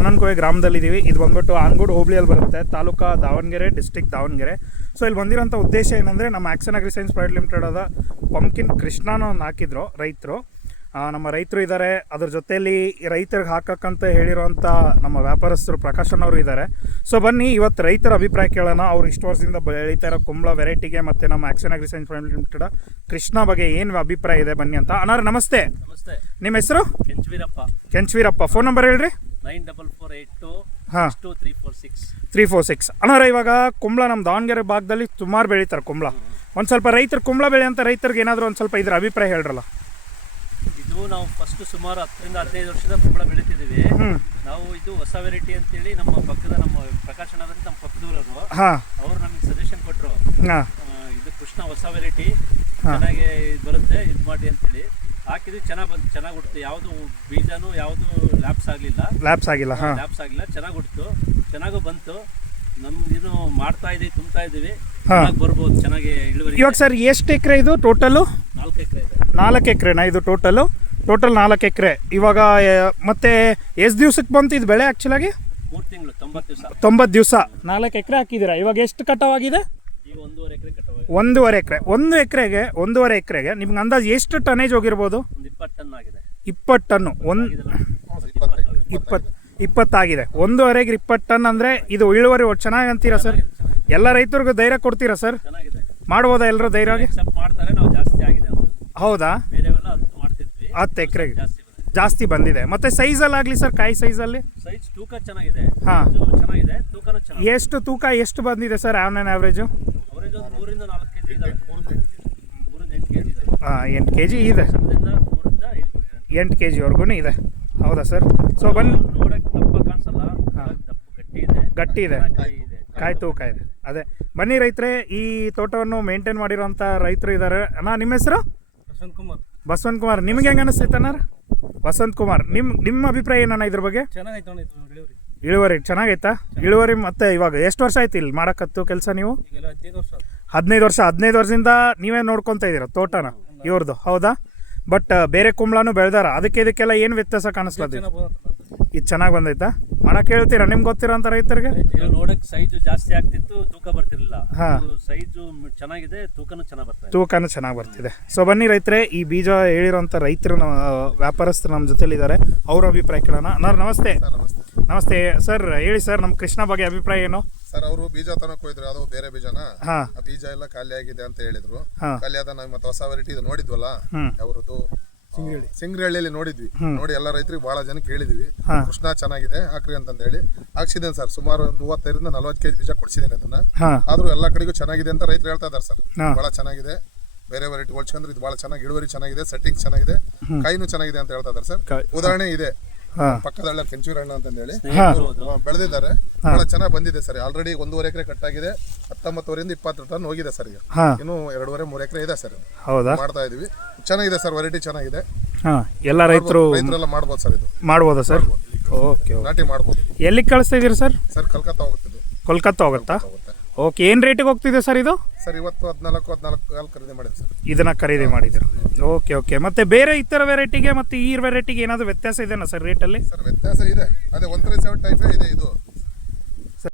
ಕಣ್ಣನ್ಕೋಯೆ ಗ್ರಾಮದಲ್ಲಿದ್ದೀವಿ. ಇದು ಬಂದ್ಬಿಟ್ಟು ಆನ್ಗೋಡ್ ಹೋಬಳಿಯಲ್ಲಿ ಬರುತ್ತೆ. ತಾಲೂಕಾ ದಾವಣಗೆರೆ ಡಿಸ್ಟಿಕ್ ದಾವಣಗೆರೆ. ಸೊ ಇಲ್ಲಿ ಬಂದಿರೋಂಥ ಉದ್ದೇಶ ಏನಂದರೆ ನಮ್ಮ action agri science private limited ಆದ ಪಂಪ್ಕಿನ್ ಕೃಷ್ಣನ ಒಂದು ಹಾಕಿದ್ರು ರೈತರು. ನಮ್ಮ ರೈತರು ಇದ್ದಾರೆ ಅದ್ರ ಜೊತೆಯಲ್ಲಿ ರೈತರಿಗೆ ಹಾಕಕ್ಕಂತ ಹೇಳಿರೋಂಥ ನಮ್ಮ ವ್ಯಾಪಾರಸ್ಥರು ಪ್ರಕಾಶನ್ ಅವರು ಇದ್ದಾರೆ ಸೊ ಬನ್ನಿ ಇವತ್ತು ರೈತರ ಅಭಿಪ್ರಾಯ ಕೇಳೋಣ. ಅವ್ರು ಇಷ್ಟು ವರ್ಷದಿಂದ ಬೆಳೀತಾ ಇರೋ ಕುಂಬಳ ವೆರೈಟಿಗೆ ಮತ್ತು ನಮ್ಮ action agri science private limited Krishna ಬಗ್ಗೆ ಏನು ಅಭಿಪ್ರಾಯ ಇದೆ ಬನ್ನಿ ಅಂತ. ಅನಾರ ನಮಸ್ತೆ. ನಮಸ್ತೆ. ನಿಮ್ಮ ಹೆಸರು? ಕೆಂಚವೀರಪ್ಪ. ಕೆಂಚವೀರಪ್ಪ. ಫೋನ್ ನಂಬರ್ ಹೇಳ್ರಿ. Nine double four eight two ಹಾಂ. Two three four six. Three four six. ಅಣ್ಣಾರ ಇವಾಗ ಕುಂಬಳ ನಮ್ಮ ದಾವಣಗೆರೆ ಭಾಗದಲ್ಲಿ ಸುಮಾರು ಬೆಳೀತಾರೆ ಕುಂಬಳ. ಒಂದು ಸ್ವಲ್ಪ ರೈತರು ಕುಂಬಳ ಬೆಳೆ ಅಂತ ರೈತರಿಗೆ ಏನಾದರೂ ಒಂದು ಸ್ವಲ್ಪ ಇದ್ರ ಅಭಿಪ್ರಾಯ ಹೇಳ್ರಲ್ಲ. ಇದು ನಾವು ಫಸ್ಟ್ ಸುಮಾರು ಹತ್ತರಿಂದ ಹದಿನೈದು ವರ್ಷದ ಕುಂಬಳ ಬೆಳಿತಿದ್ದೀವಿ. ನಾವು ಇದು ಹೊಸ ವೆರೈಟಿ ಅಂತೇಳಿ ನಮ್ಮ ಪಕ್ಕದ ನಮ್ಮ ಪ್ರಕಾಶನ ಅಂತ ನಮ್ಮ ಪಕ್ಕದೂರವರು ಅವ್ರು ನಮಗೆ ಸಜೆಷನ್ ಕೊಟ್ಟರು ಇದು ಕೃಷ್ಣ ಹೊಸ ವೆರೈಟಿ ಚೆನ್ನಾಗಿ ಇದು ಬರುತ್ತೆ ಇದು ಮಾಡಿ ಅಂತೇಳಿ. ಹಾಕಿದ್ವಿ ಚೆನ್ನಾಗಿ ಬಂತು ಚೆನ್ನಾಗಿ ಹುಡ್ತು ಯಾವುದು ಬೀಜನೂ ಯಾವುದು ಲ್ಯಾಪ್ಸ್ ಆಗಲಿಲ್ಲ. ಲ್ಯಾಪ್ಸ್ ಆಗಿಲ್ಲ ಹಾಂ. ಲ್ಯಾಪ್ಸ್ ಆಗಿಲ್ಲ ಚೆನ್ನಾಗಿ ಹುಡ್ತು ಚೆನ್ನಾಗೂ ಬಂತು. ನಮ್ದು ಇದು ಮಾಡ್ತಾ ಇದೀವಿ ತುಂಬ್ತಾ ಇದೀವಿ ಹಾ. ಚೆನ್ನಾಗಿ ಬರ್ಬೋದು ಚೆನ್ನಾಗಿ ಇಳುವರಿ ಇವಾಗ ಸರ್ ಎಷ್ಟು ಎಕರೆ ಇದು ಟೋಟಲು? ನಾಲ್ಕು ಎಕರೆ ಇದೆ. ನಾಲ್ಕು ಎಕರೆನಾ ಇದು ಟೋಟಲು? ಟೋಟಲ್ ನಾಲ್ಕು ಎಕರೆ. ಇವಾಗ ಆ, ಮತ್ತೆ ಎಷ್ಟು ದಿವ್ಸಕ್ಕೆ ಬಂತು ಇದು ಬೆಳೆ ಆ್ಯಕ್ಚುಲಾಗಿ ಮೂರು ತಿಂಗಳು ತೊಂಬತ್ತು ದಿವಸ. ತೊಂಬತ್ತು ದಿವಸ. ನಾಲ್ಕು ಎಕರೆ ಹಾಕಿದ್ದೀರಾ? ಇವಾಗ ಎಷ್ಟು ಕಟಾವಾಗಿದೆ ಒಂದೂವರೆ ಎಕರೆ ಒಂದು ಎಕರೆಗೆ ಒಂದೂವರೆ ಎಕರೆಗೆ ನಿಮ್ಗೆ ಅಂದಾಜು ಎಷ್ಟು ಟನೇಜ್ ಹೋಗಿರ್ಬೋದು? ಇಪ್ಪತ್ತು ಟನ್ ಆಗಿದೆ. ಇಪ್ಪತ್ತು ಟನ್ನು. ಒಂದು ಇಪ್ಪತ್ತು ಇಪ್ಪತ್ತಾಗಿದೆ. ಒಂದೂವರೆಗೆ ಇಪ್ಪತ್ತು ಟನ್ ಅಂದರೆ ಇದು ಇಳುವರಿ ಒಟ್ಟು ಚೆನ್ನಾಗಿ ಅಂತೀರಾ ಸರ್? ಎಲ್ಲ ರೈತರಿಗೂ ಧೈರ್ಯ ಕೊಡ್ತೀರಾ ಸರ್? ಚೆನ್ನಾಗಿದೆ. ಮಾಡ್ಬೋದಾ ಎಲ್ಲರೂ ಧೈರ್ಯವಾಗಿ ಮಾಡ್ತಾರೆ ನಾವು ಜಾಸ್ತಿ ಆಗಿದೆ ಹೌದಾ? ಹತ್ತು ಎಕರೆಗೆ. ಜಾಸ್ತಿ ಬಂದಿದೆ. ಮತ್ತೆ ಸೈಜ್ ಅಲ್ಲಿ ಆಗ್ಲಿ ಆಗಲಿ ಸರ್ ಕಾಯಿ ಸೈಜಲ್ಲಿ ಸೈಜ್ ತೂಕ ಚೆನ್ನಾಗಿದೆ. ಹಾ. ಎಷ್ಟು ತೂಕ ಎಷ್ಟು ಬಂದಿದೆ ಸರ್ ಆನ್ ಆ್ಯಾವ್ರೇಜು ಅವರೇಜ್ ಒಂದು ಮೂರಿಂದ ನಾಲ್ಕು ಕೆಜಿ ಇದಾವೆ ಮೂರಿಂದ ಎಂಟು ಕೆಜಿ. ಇದಾವೆ ಎಂಟು ಕೆ ಜಿ ಇದೆ. ಮೂರಿಂದ ಎಂಟು ಎಂಟು ಕೆ ಜಿವರೆಗೂ ಇದೆ. ಹೌದಾ ಸರ್? ಸೊ ಬಂದು ನೋಡಕ್ಕೆ ದಪ್ಪ ಕಾಣಿಸಲ್ಲ. ಒಳಗ್ ದಪ್ಪ ಗಟ್ಟಿ ಇದೆ. ಗಟ್ಟಿ ಇದೆ. ಕಾಯಿ ಇದೆ. ಕಾಯಿ ತೂಕ ಇದೆ. ಅದೇ. ಬನ್ನಿ ರೈತರೇ ಈ ತೋಟವನ್ನು ಮೇಂಟೈನ್ ಮಾಡಿರೋಂಥ ರೈತರು ಇದ್ದಾರೆ ಅಣ್ಣ ನಿಮ್ಮ ಹೆಸರು? ಪ್ರಶಾಂತ್ ಕುಮಾರ್. ಬಸವಂತ್ ಕುಮಾರ್. ನಿಮ್ಗೆ ಹೆಂಗ ಅನಿಸ್ತೈತೆ ಅಣ್ಣ? ವಸಂತ್ ಕುಮಾರ್ ನಿಮ್ಮ ನಿಮ್ಮ ಅಭಿಪ್ರಾಯ ಏನಣ್ಣ ಇದ್ರ ಬಗ್ಗೆ? ಚೆನ್ನಾಗೈತೆ ಇಳುವರಿ ಚೆನ್ನಾಗೈತಾ? ಇಳುವರಿ ಮತ್ತೆ ಇವಾಗ ಎಷ್ಟು ವರ್ಷ ಆಯ್ತು ಇಲ್ಲಿ ಮಾಡಕತ್ತು ಕೆಲಸ ನೀವು? ಹದಿನೈದು ವರ್ಷ ಹದಿನೈದು ವರ್ಷ ಹದಿನೈದು ವರ್ಷದಿಂದ ನೀವೇ ನೋಡ್ಕೊತಾ ಇದ್ದೀರಾ ತೋಟನ ಇವ್ರದ್ದು ಹೌದಾ? ಬಟ್ ಬೇರೆ ಕುಂಬಳನೂ ಬೆಳೆದಾರ ಅದಕ್ಕೆ ಇದಕ್ಕೆಲ್ಲ ಏನು ವ್ಯತ್ಯಾಸ ಕಾಣಿಸ್ಲತ್ತ ಇದು ಚೆನ್ನಾಗಿ ಬಂದೈತಾ? ಮಾಡಕ್ಕೆ ಹೇಳ್ತೀರಾ ನಿಮ್ಗೆ ಗೊತ್ತಿರೋ ಅಂತ ರೈತರಿಗೆ? ನೋಡಕ್ ಸೈಜು ಜಾಸ್ತಿ ಆಗ್ತಿತ್ತು ತೂಕ ಬರ್ತಿರಲಿಲ್ಲ. ಹಾಂ. ಸೈಜು ಚೆನ್ನಾಗಿದೆ ತೂಕನೂ ಚೆನ್ನಾಗಿ ಬರ್ತದೆ ತೂಕನೂ ಚೆನ್ನಾಗಿ ಬರ್ತಿದೆ. ಸೊ ಬನ್ನಿ ರೈತರೆ ಈ ಬೀಜ ಹೇಳಿರೋಂಥ ರೈತರು ನಮ್ಮ ವ್ಯಾಪಾರಸ್ಥರು ನಮ್ಮ ಜೊತೆಲಿದ್ದಾರೆ. ಅವ್ರ ಅಭಿಪ್ರಾಯ ಕೇಳೋಣ. ಅಣ್ಣಾರ್ ನಮಸ್ತೆ. ಸರ್ ನಮಸ್ತೆ. ಸರ್ ಹೇಳಿ ಸರ್ ನಮ್ಮ ಕೃಷ್ಣ ಬಗ್ಗೆ ಅಭಿಪ್ರಾಯ ಏನು? ಸರ್ ಅವರು ಬೀಜ ತನಕ ಹೋಯ್ದ್ರು ಅದು ಬೇರೆ ಬೀಜನ? ಹಾಂ. ಆ ಬೀಜ ಎಲ್ಲ ಖಾಲಿ ಆಗಿದೆ ಅಂತ ಹೇಳಿದ್ರು. ಹಾಂ. ಖಾಲಿ ಆದ ನಾವು ಮತ್ತೆ ಹೊಸ ವೆರೈಟಿ ಇದು ನೋಡಿದ್ವಲ್ಲ? ಹ್ಮ್. ಅವ್ರದ್ದು ಸಿಂಗ್ರಹಳ್ಳಿಯಲ್ಲಿ ನೋಡಿದ್ವಿ. ನೋಡಿ ಎಲ್ಲ ರೈತರಿಗೆ ಬಹಳ ಜನ ಕೇಳಿದ್ವಿ. ಹಾ. ಕೃಷ್ಣ ಚೆನ್ನಾಗಿದೆ ಹಾಕ್ರಿ ಅಂತಂದ ಹೇಳಿ. ಹಾಕ್ಸಿದ್ದೇನೆ ಸರ್. ಸುಮಾರು ಒಂದು ಮೂವತ್ತೈದರಿಂದ ನಲ್ವತ್ತು ಕೆಜಿ ಬೀಜ ಕೊಡ್ಸಿದ್ದೇನೆ ಅದನ್ನ. ಹಾಂ. ಆದ್ರೂ ಎಲ್ಲ ಕಡೆಗೂ ಚೆನ್ನಾಗಿದೆ ಅಂತ ರೈತರು ಹೇಳ್ತಾ ಇದಾರೆ ಸರ್. ಹಾ. ಬಹಳ ಚೆನ್ನಾಗಿದೆ. ಬೇರೆ ವೆರೈಟಿ ಹೋಲ್ಸ್ಕೊಂಡ್ರೆ ಇದು ಬಹಳ ಚೆನ್ನಾಗಿ ಇಳುವರಿ ಚೆನ್ನಾಗಿದೆ ಸೆಟ್ಟಿಂಗ್ ಚೆನ್ನಾಗಿದೆ ಕೈನು ಚೆನ್ನಾಗಿದೆ ಅಂತ ಹೇಳ್ತಾ ಇದಾರೆ ಸರ್. ಉದಾಹರಣೆ ಇದೆ. ಹಾಂ. ಕೆಂಚೂರ್ ಕೆಂಚೂರಣ್ಣ ಅಂತ ಹೇಳಿ ಬೆಳೆದಿದ್ದಾರೆ. ಬಹಳ ಚೆನ್ನಾಗಿ ಬಂದಿದೆ ಸರ್. ಆಲ್ರೆಡಿ ಒಂದೂವರೆ ಎಕರೆ ಕಟ್ ಆಗಿದೆ ಹತ್ತೊಂಬತ್ತುವರೆಯಿಂದ ಇಪ್ಪತ್ತು ಟನ್ ಹೋಗಿದೆ ಸರ್ ಈಗ. ಇನ್ನು ಎರಡೂವರೆ ಮೂರು ಎಕರೆ ಇದೆ ಸರ್. ಹೌದಾ? ಮಾಡ್ತಾ ಇದೀವಿ. ಚೆನ್ನಾಗಿದೆ ಸರ್ ವೆರೈಟಿ ಚೆನ್ನಾಗಿದೆ. ಎಲ್ಲ ರೈತರು ರೈತರೆಲ್ಲ ಮಾಡ್ಬೋದು ಸರ್ ಇದು. ಮಾಡ್ಬೋದಾ ಸರ್? ಓಕೆ ನಾಟಿ ಮಾಡ್ಬೋದು. ಎಲ್ಲಿ ಕಳಿಸ್ತಾ ಇದೀರಿ ಸರ್? ಸರ್ ಕಲ್ಕತ್ತಾ ಹೋಗ್ತಿದ್ದು ಕೋಲ್ಕತ್ತಾ ಹೋಗುತ್ತಾ? ಓಕೆ ಏನು ರೇಟಿಗೆ ಹೋಗ್ತಿದೆ ಸರ್ ಇದು? ಸರ್ ಇವತ್ತು ಹದಿನಾಲ್ಕು ಹದಿನಾಲ್ಕು ಖರೀದಿ ಮಾಡಿದೆ ಸರ್. ಇದನ್ನ ಖರೀದಿ ಮಾಡಿದ್ರು ಓಕೆ ಓಕೆ ಮತ್ತೆ ಬೇರೆ ಇತರ ವೆರೈಟಿಗೆ ಮತ್ತೆ ಈ ವೆರೈಟಿಗೆ ಏನಾದರೂ ವ್ಯತ್ಯಾಸ ಇದೆನಾ ಸರ್ ರೇಟಲ್ಲಿ ಸರ್, ವ್ಯತ್ಯಾಸ ಇದೆ. ಅದೇ ಒನ್ ತ್ರೀ ಸೆವೆನ್ ಟೈಫೇ ಇದೆ ಇದು.